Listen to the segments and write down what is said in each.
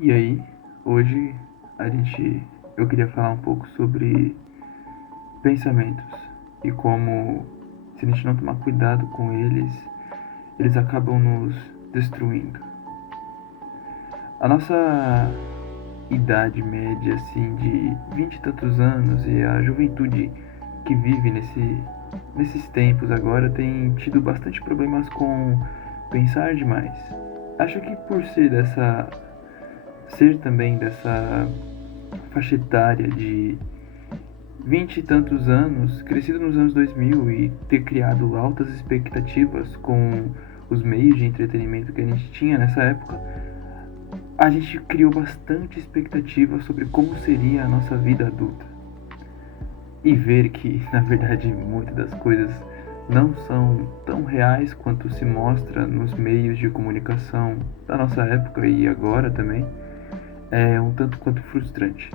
E aí, hoje eu queria falar um pouco sobre pensamentos e como, se a gente não tomar cuidado com eles acabam nos destruindo. A nossa idade média, assim, de 20 e tantos anos e a juventude que vive nesses tempos agora tem tido bastante problemas com pensar demais. Acho que por ser também dessa faixa etária de 20 e tantos anos, crescido nos anos 2000 e ter criado altas expectativas com os meios de entretenimento que a gente tinha nessa época, a gente criou bastante expectativa sobre como seria a nossa vida adulta. E ver que, na verdade, muitas das coisas não são tão reais quanto se mostra nos meios de comunicação da nossa época e agora também, é um tanto quanto frustrante.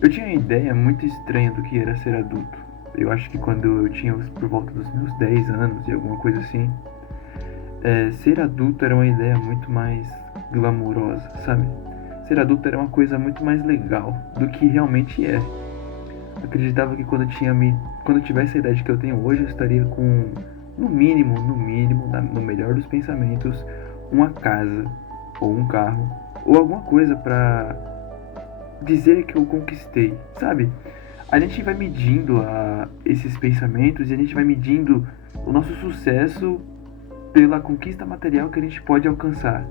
Eu tinha uma ideia muito estranha do que era ser adulto. Eu acho que quando eu tinha por volta dos meus 10 anos e alguma coisa assim, ser adulto era uma ideia muito mais glamurosa, sabe? Ser adulto era uma coisa muito mais legal do que realmente é. Acreditava que quando eu tivesse a idade que eu tenho hoje, eu estaria com, no mínimo, no melhor dos pensamentos, uma casa, ou um carro, ou alguma coisa pra dizer que eu conquistei, sabe? A gente vai medindo esses pensamentos e a gente vai medindo o nosso sucesso pela conquista material que a gente pode alcançar,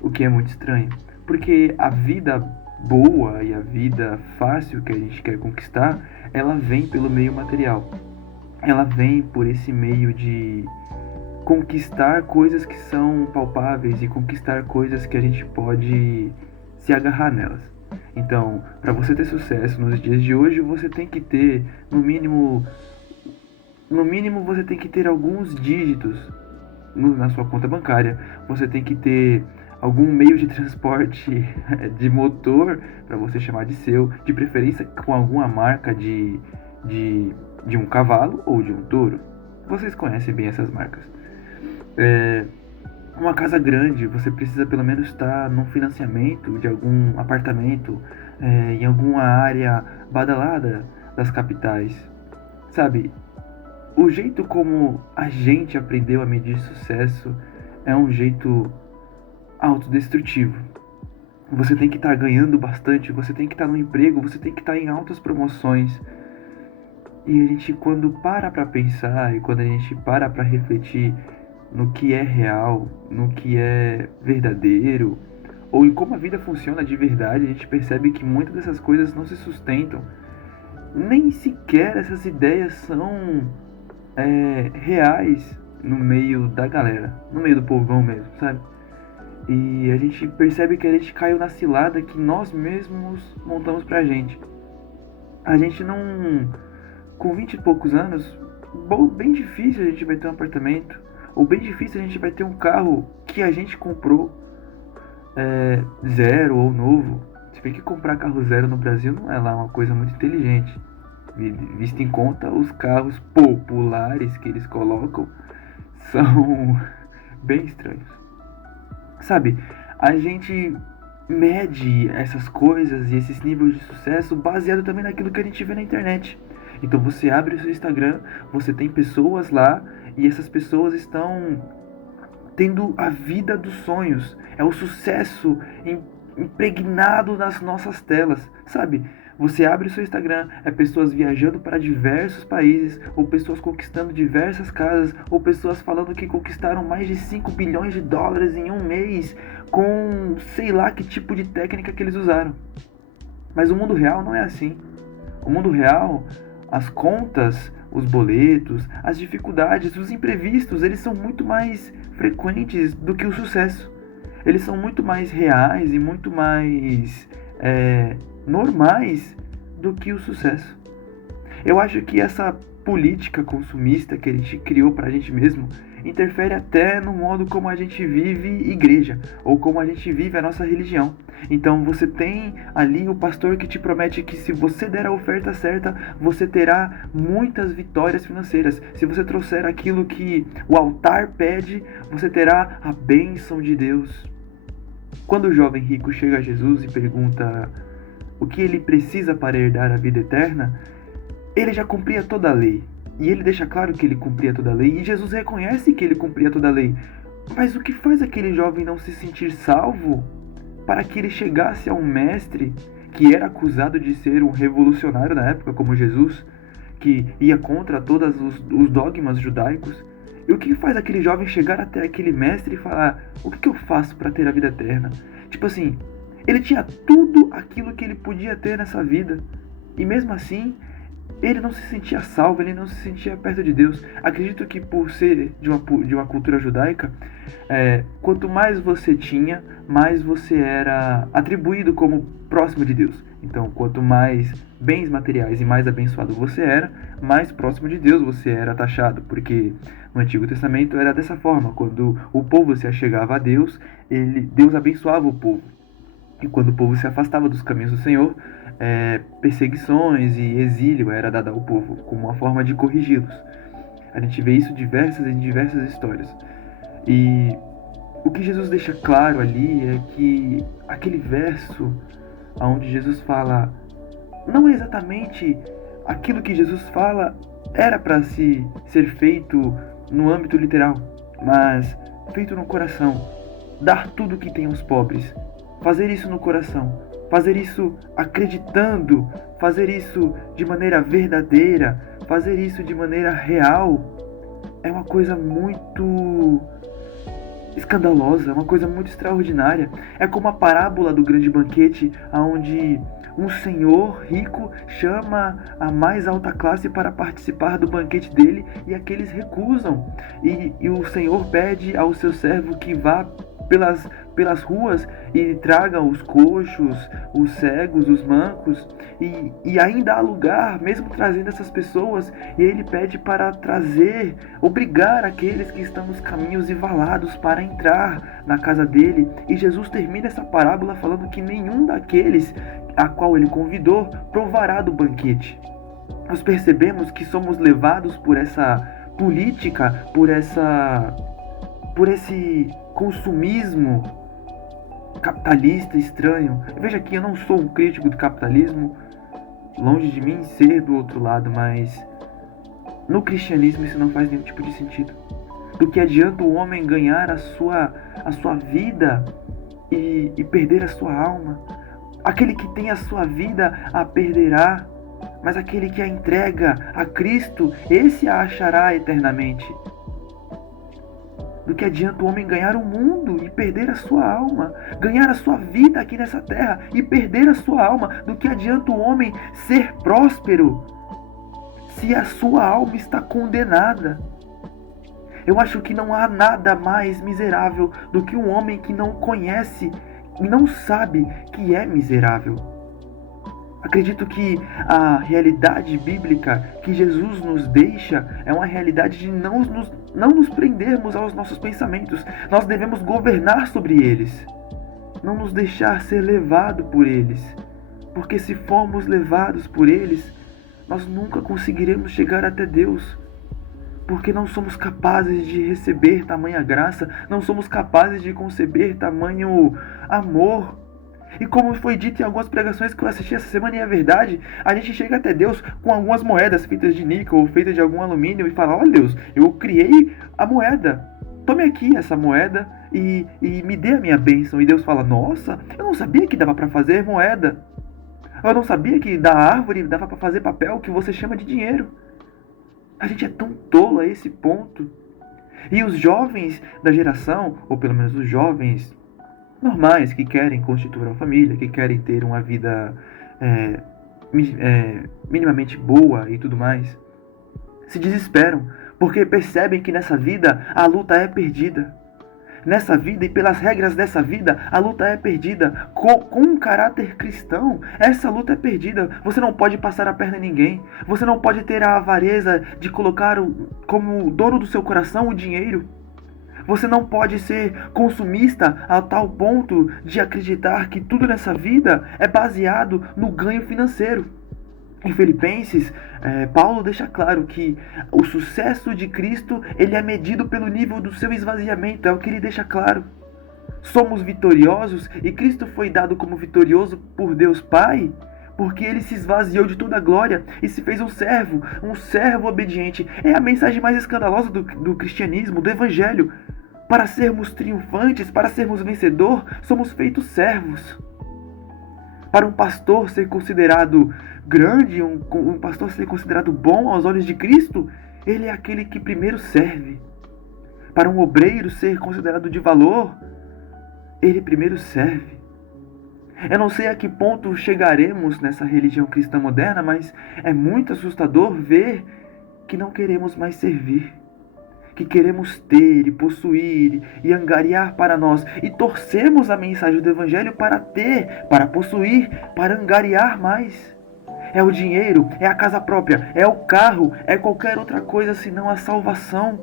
o que é muito estranho, porque a vida boa e a vida fácil que a gente quer conquistar, ela vem pelo meio material. Ela vem por esse meio de conquistar coisas que são palpáveis e conquistar coisas que a gente pode se agarrar nelas. Então, para você ter sucesso nos dias de hoje, você tem que ter, no mínimo você tem que ter alguns dígitos na sua conta bancária. Você tem que ter algum meio de transporte de motor para você chamar de seu, de preferência com alguma marca de, de um cavalo ou de um touro. Vocês conhecem bem essas marcas. É, uma casa grande, você precisa pelo menos estar num financiamento de algum apartamento em alguma área badalada das capitais. Sabe, o jeito como a gente aprendeu a medir sucesso é um jeito autodestrutivo. Você tem que estar ganhando bastante, você tem que estar no emprego, você tem que estar em altas promoções. E a gente, quando para pra pensar e quando a gente para pra refletir no que é real, no que é verdadeiro, ou em como a vida funciona de verdade, a gente percebe que muitas dessas coisas não se sustentam. Nem sequer essas ideias são reais no meio da galera, no meio do povão mesmo, sabe? E a gente percebe que a gente caiu na cilada que nós mesmos montamos pra gente. A gente não. Com 20 e poucos anos, bem difícil a gente vai ter um apartamento. Ou bem difícil a gente vai ter um carro que a gente comprou zero ou novo. Se bem que comprar carro zero no Brasil não é lá uma coisa muito inteligente. Visto em conta os carros populares que eles colocam são bem estranhos. Sabe, a gente mede essas coisas e esses níveis de sucesso baseado também naquilo que a gente vê na internet. Então você abre o seu Instagram, você tem pessoas lá e essas pessoas estão tendo a vida dos sonhos. É o sucesso impregnado nas nossas telas, sabe? Você abre o seu Instagram, é pessoas viajando para diversos países, ou pessoas conquistando diversas casas, ou pessoas falando que conquistaram mais de 5 bilhões de dólares em um mês com sei lá que tipo de técnica que eles usaram. Mas o mundo real não é assim. O mundo real, as contas, os boletos, as dificuldades, os imprevistos, eles são muito mais frequentes do que o sucesso. Eles são muito mais reais e muito mais normais do que o sucesso. Eu acho que essa política consumista que a gente criou pra gente mesmo interfere até no modo como a gente vive igreja ou como a gente vive a nossa religião. Então você tem ali o pastor que te promete que se você der a oferta certa, você terá muitas vitórias financeiras. Se você trouxer aquilo que o altar pede, você terá a bênção de Deus. Quando o jovem rico chega a Jesus e pergunta o que ele precisa para herdar a vida eterna, ele já cumpria toda a lei. E ele deixa claro que ele cumpria toda a lei, e Jesus reconhece que ele cumpria toda a lei. Mas o que faz aquele jovem não se sentir salvo para que ele chegasse a um mestre que era acusado de ser um revolucionário na época, como Jesus, que ia contra todos os dogmas judaicos? E o que faz aquele jovem chegar até aquele mestre e falar: o que eu faço para ter a vida eterna? Tipo assim, ele tinha tudo aquilo que ele podia ter nessa vida, e mesmo assim ele não se sentia salvo, ele não se sentia perto de Deus. Acredito que por ser de uma cultura judaica, quanto mais você tinha, mais você era atribuído como próximo de Deus. Então, quanto mais bens materiais e mais abençoado você era, mais próximo de Deus você era taxado. Porque no Antigo Testamento era dessa forma: quando o povo se achegava a Deus, Deus abençoava o povo. E quando o povo se afastava dos caminhos do Senhor, perseguições e exílio era dado ao povo como uma forma de corrigi-los. A gente vê isso em diversas histórias. E o que Jesus deixa claro ali é que aquele verso onde Jesus fala, não é exatamente aquilo que Jesus fala era para ser feito no âmbito literal, mas feito no coração. Dar tudo o que tem aos pobres. Fazer isso no coração, fazer isso acreditando, fazer isso de maneira verdadeira, fazer isso de maneira real, é uma coisa muito escandalosa, é uma coisa muito extraordinária. É como a parábola do grande banquete, onde um senhor rico chama a mais alta classe para participar do banquete dele e aqueles recusam. E o senhor pede ao seu servo que vá pelas ruas e traga os coxos, os cegos, os mancos, e ainda há lugar, mesmo trazendo essas pessoas, e ele pede para obrigar aqueles que estão nos caminhos e valados para entrar na casa dele. E Jesus termina essa parábola falando que nenhum daqueles a qual ele convidou provará do banquete. Nós percebemos que somos levados por essa política, por esse consumismo capitalista estranho. Veja que eu não sou um crítico do capitalismo, longe de mim ser do outro lado, mas no cristianismo isso não faz nenhum tipo de sentido. Do que adianta o homem ganhar a sua vida e perder a sua alma? Aquele que tem a sua vida a perderá, mas aquele que a entrega a Cristo, esse a achará eternamente. Do que adianta o homem ganhar o mundo e perder a sua alma? Ganhar a sua vida aqui nessa terra e perder a sua alma? Do que adianta o homem ser próspero se a sua alma está condenada? Eu acho que não há nada mais miserável do que um homem que não conhece e não sabe que é miserável. Acredito que a realidade bíblica que Jesus nos deixa é uma realidade de não nos prendermos aos nossos pensamentos. Nós devemos governar sobre eles, não nos deixar ser levado por eles, porque se formos levados por eles, nós nunca conseguiremos chegar até Deus, porque não somos capazes de receber tamanha graça, não somos capazes de conceber tamanho amor. E como foi dito em algumas pregações que eu assisti essa semana, e é verdade, a gente chega até Deus com algumas moedas feitas de níquel ou feitas de algum alumínio e fala: olha Deus, eu criei a moeda, tome aqui essa moeda e me dê a minha bênção. E Deus fala: nossa, eu não sabia que dava para fazer moeda, eu não sabia que da árvore dava para fazer papel que você chama de dinheiro. A gente é tão tolo a esse ponto. E os jovens da geração, ou pelo menos os jovens normais, que querem constituir uma família, que querem ter uma vida minimamente boa e tudo mais, se desesperam, porque percebem que nessa vida a luta é perdida. Nessa vida e pelas regras dessa vida, a luta é perdida. Com um caráter cristão, essa luta é perdida. Você não pode passar a perna em ninguém. Você não pode ter a avareza de colocar como dono do seu coração o dinheiro. Você não pode ser consumista a tal ponto de acreditar que tudo nessa vida é baseado no ganho financeiro. Em Filipenses, Paulo deixa claro que o sucesso de Cristo ele é medido pelo nível do seu esvaziamento, é o que ele deixa claro. somos vitoriosos e Cristo foi dado como vitorioso por Deus Pai, porque ele se esvaziou de toda a glória e se fez um servo obediente. É a mensagem mais escandalosa do cristianismo, do evangelho. Para sermos triunfantes, para sermos vencedor, somos feitos servos. Para um pastor ser considerado grande, um pastor ser considerado bom aos olhos de Cristo, ele é aquele que primeiro serve. Para um obreiro ser considerado de valor, ele primeiro serve. Eu não sei a que ponto chegaremos nessa religião cristã moderna, mas é muito assustador ver que não queremos mais servir, que queremos ter e possuir e angariar para nós, e torcemos a mensagem do Evangelho para ter, para possuir, para angariar mais. É o dinheiro, é a casa própria, é o carro, é qualquer outra coisa senão a salvação.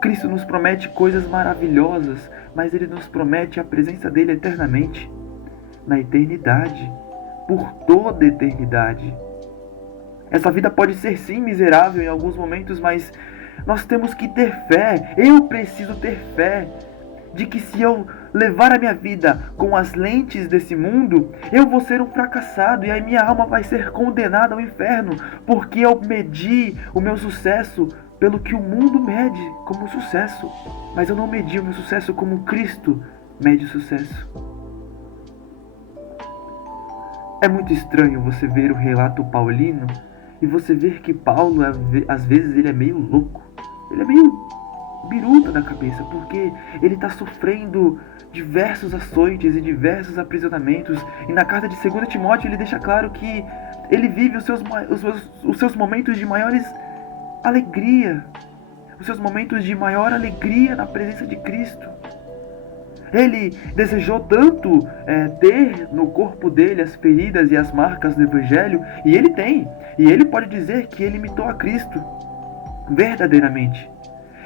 Cristo nos promete coisas maravilhosas, mas Ele nos promete a presença dEle eternamente, na eternidade, por toda a eternidade. Essa vida pode ser sim miserável em alguns momentos, mas nós temos que ter fé. Eu preciso ter fé de que se eu levar a minha vida com as lentes desse mundo, eu vou ser um fracassado e a minha alma vai ser condenada ao inferno, porque eu medi o meu sucesso pelo que o mundo mede como sucesso, mas eu não medi o meu sucesso como Cristo mede o sucesso. É muito estranho você ver o relato paulino e você ver que Paulo, às vezes, ele é meio louco. Ele é meio biruta da cabeça, porque ele está sofrendo diversos açoites e diversos aprisionamentos. E na carta de 2 Timóteo ele deixa claro que ele vive os seus momentos de maiores alegria, os seus momentos de maior alegria na presença de Cristo. Ele desejou tanto ter no corpo dele as feridas e as marcas do Evangelho, e ele tem. E ele pode dizer que ele imitou a Cristo verdadeiramente.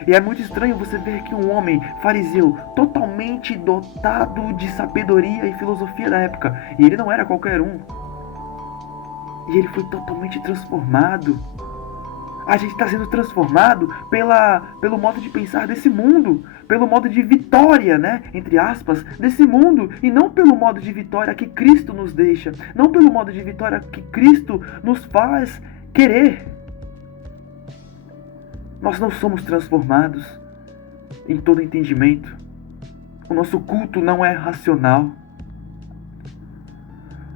E é muito estranho você ver que um homem fariseu, totalmente dotado de sabedoria e filosofia da época, e ele não era qualquer um, e ele foi totalmente transformado. A gente está sendo transformado pelo modo de pensar desse mundo, pelo modo de vitória, né, entre aspas, desse mundo, e não pelo modo de vitória que Cristo nos deixa, não pelo modo de vitória que Cristo nos faz querer. Nós não somos transformados em todo entendimento. O nosso culto não é racional.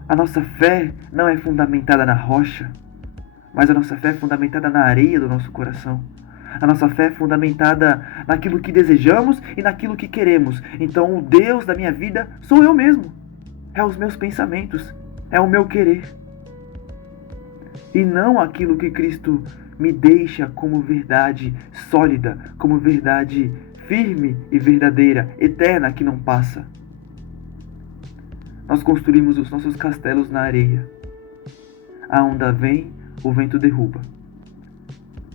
A nossa fé não é fundamentada na rocha, mas a nossa fé é fundamentada na areia do nosso coração. A nossa fé é fundamentada naquilo que desejamos e naquilo que queremos. Então o Deus da minha vida sou eu mesmo. É os meus pensamentos, é o meu querer. E não aquilo que Cristo me deixa como verdade sólida, como verdade firme e verdadeira, eterna, que não passa. Nós construímos os nossos castelos na areia. A onda vem, o vento derruba.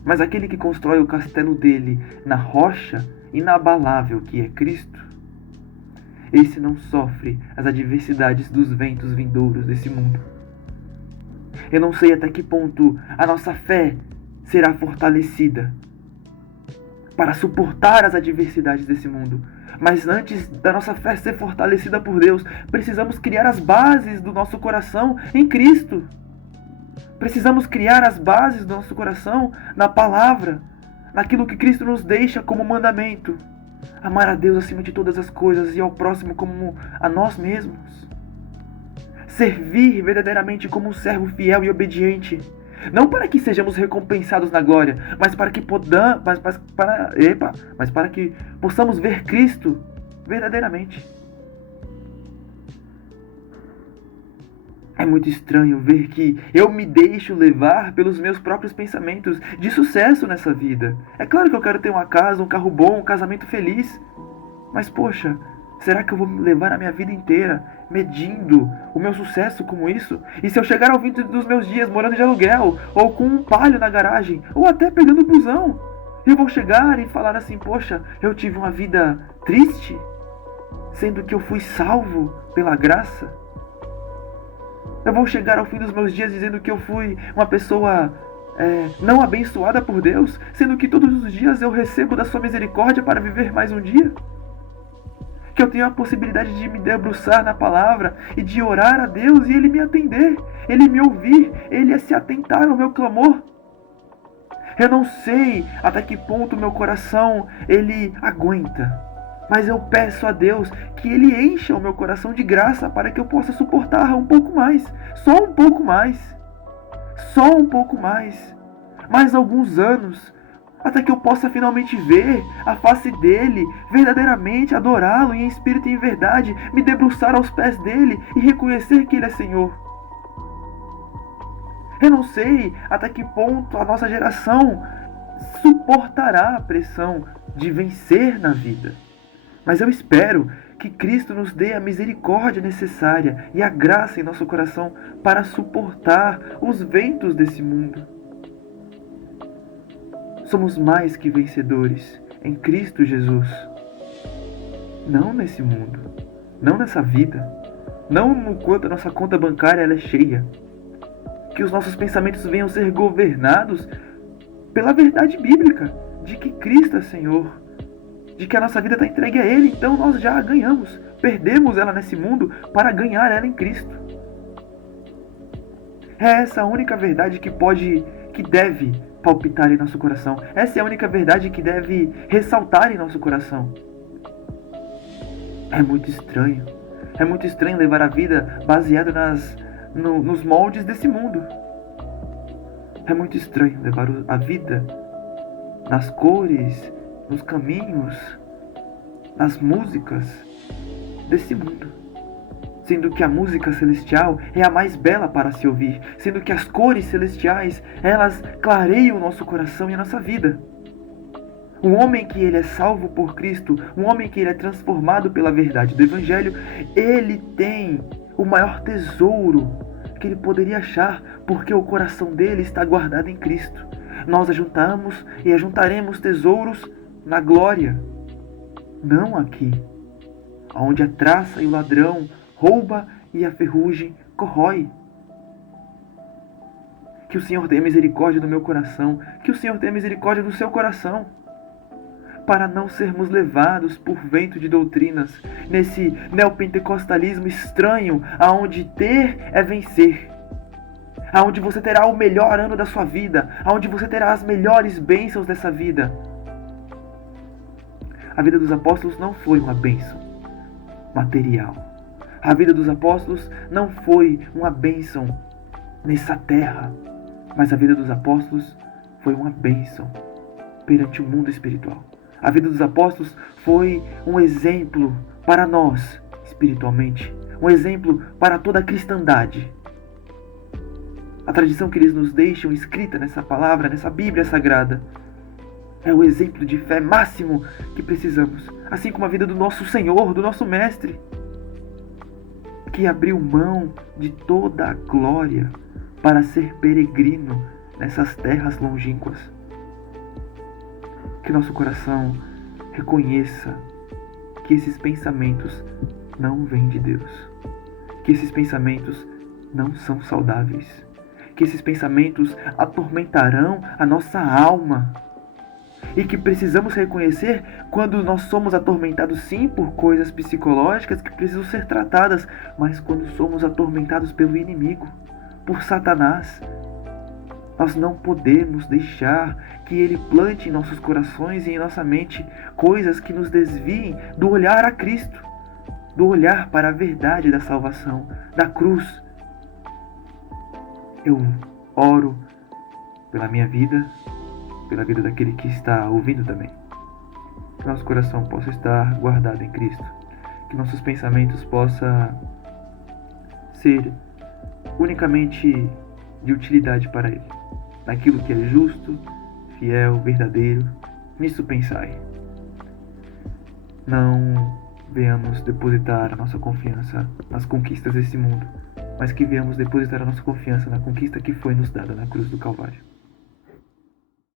Mas aquele que constrói o castelo dele na rocha inabalável que é Cristo, esse não sofre as adversidades dos ventos vindouros desse mundo. Eu não sei até que ponto a nossa fé será fortalecida para suportar as adversidades desse mundo. Mas antes da nossa fé ser fortalecida por Deus, precisamos criar as bases do nosso coração em Cristo. Precisamos criar as bases do nosso coração na palavra, naquilo que Cristo nos deixa como mandamento. Amar a Deus acima de todas as coisas e ao próximo como a nós mesmos. Servir verdadeiramente como um servo fiel e obediente. Não para que sejamos recompensados na glória, mas para que possamos ver Cristo verdadeiramente. É muito estranho ver que eu me deixo levar pelos meus próprios pensamentos de sucesso nessa vida. É claro que eu quero ter uma casa, um carro bom, um casamento feliz. Mas poxa, será que eu vou levar a minha vida inteira medindo o meu sucesso como isso? E se eu chegar ao fim dos meus dias morando de aluguel, ou com um palho na garagem, ou até pegando busão, eu vou chegar e falar assim, poxa, eu tive uma vida triste, sendo que eu fui salvo pela graça? Eu vou chegar ao fim dos meus dias dizendo que eu fui uma pessoa não abençoada por Deus, sendo que todos os dias eu recebo da sua misericórdia para viver mais um dia? que eu tenho a possibilidade de me debruçar na palavra e de orar a Deus e Ele me atender, Ele me ouvir, Ele se atentar ao meu clamor. Eu não sei até que ponto meu coração ele aguenta, mas eu peço a Deus que Ele encha o meu coração de graça para que eu possa suportar um pouco mais, só um pouco mais, só um pouco mais alguns anos, até que eu possa finalmente ver a face dele, verdadeiramente adorá-lo em espírito e em verdade, me debruçar aos pés dele e reconhecer que Ele é Senhor. Eu não sei até que ponto a nossa geração suportará a pressão de vencer na vida, mas eu espero que Cristo nos dê a misericórdia necessária e a graça em nosso coração para suportar os ventos desse mundo. Somos mais que vencedores em Cristo Jesus. Não nesse mundo, não nessa vida, não no quanto a nossa conta bancária ela é cheia. Que os nossos pensamentos venham ser governados pela verdade bíblica de que Cristo é Senhor, de que a nossa vida está entregue a Ele, então nós já a ganhamos. Perdemos ela nesse mundo para ganhar ela em Cristo. É essa a única verdade que deve palpitar em nosso coração. Essa é a única verdade que deve ressaltar em nosso coração. É muito estranho levar a vida baseada nos moldes desse mundo. É muito estranho levar a vida nas cores, nos caminhos, nas músicas desse mundo. Sendo que a música celestial é a mais bela para se ouvir. Sendo que as cores celestiais, elas clareiam o nosso coração e a nossa vida. Um homem que ele é salvo por Cristo, um homem que ele é transformado pela verdade do Evangelho, ele tem o maior tesouro que ele poderia achar, porque o coração dele está guardado em Cristo. Nós ajuntamos e ajuntaremos tesouros na glória, não aqui, onde a traça e o ladrão rouba e a ferrugem corrói. Que o Senhor tenha misericórdia do meu coração, que o Senhor tenha misericórdia do seu coração, para não sermos levados por vento de doutrinas, nesse neopentecostalismo estranho, aonde ter é vencer, aonde você terá o melhor ano da sua vida, aonde você terá as melhores bênçãos dessa vida. A vida dos apóstolos não foi uma bênção material. A vida dos apóstolos não foi uma bênção nessa terra, mas a vida dos apóstolos foi uma bênção perante o mundo espiritual. A vida dos apóstolos foi um exemplo para nós, espiritualmente, um exemplo para toda a cristandade. A tradição que eles nos deixam escrita nessa palavra, nessa Bíblia Sagrada, é o exemplo de fé máximo que precisamos, assim como a vida do nosso Senhor, do nosso Mestre, que abriu mão de toda a glória para ser peregrino nessas terras longínquas. Que nosso coração reconheça que esses pensamentos não vêm de Deus, que esses pensamentos não são saudáveis, que esses pensamentos atormentarão a nossa alma e que precisamos reconhecer quando nós somos atormentados sim por coisas psicológicas que precisam ser tratadas, mas quando somos atormentados pelo inimigo, por Satanás, nós não podemos deixar que ele plante em nossos corações e em nossa mente coisas que nos desviem do olhar a Cristo, do olhar para a verdade da salvação, da cruz. Eu oro pela minha vida, pela vida daquele que está ouvindo também. Que nosso coração possa estar guardado em Cristo, que nossos pensamentos possam ser unicamente de utilidade para Ele, naquilo que é justo, fiel, verdadeiro. Nisso pensai. Não venhamos depositar a nossa confiança nas conquistas desse mundo, mas que venhamos depositar a nossa confiança na conquista que foi nos dada na cruz do Calvário.